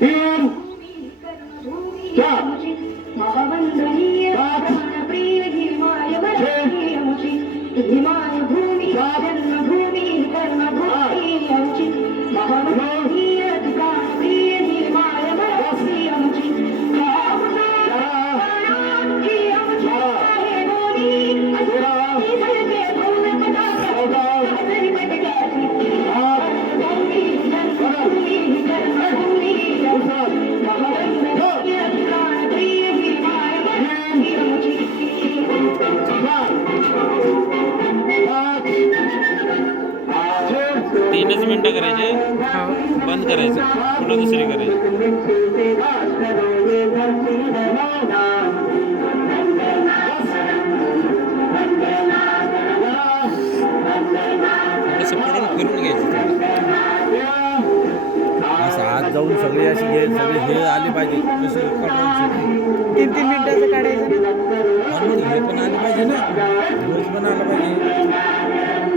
तीन चार महावंदनीय पाच प्राणप्रिय हिमाय वरमुची हिमाय भूमी जन्मभूमी कर्मभूमी आमची महावंदनीय प्राणप्रिय हिमाय वरमुची प्राणांची आमची आहे बोली असली धरते भूमी पदार्थ हजरी पटक्याची भूमी जन्मभूमी कर्मभूमी महावंदनीय प्राणप्रिय हिमाय वरमुची तीनच मिनटं करायचे बंद करायचं पुन्हा दुसरी करायची थोडंसं पुढून फिरून घ्यायचं असं आत जाऊन सगळे अशी सगळे हे आले पाहिजे जसं तीन तीन मिनिटाचं काढायचं ना. हे पण आले पाहिजे ना रोज पण आलं पाहिजे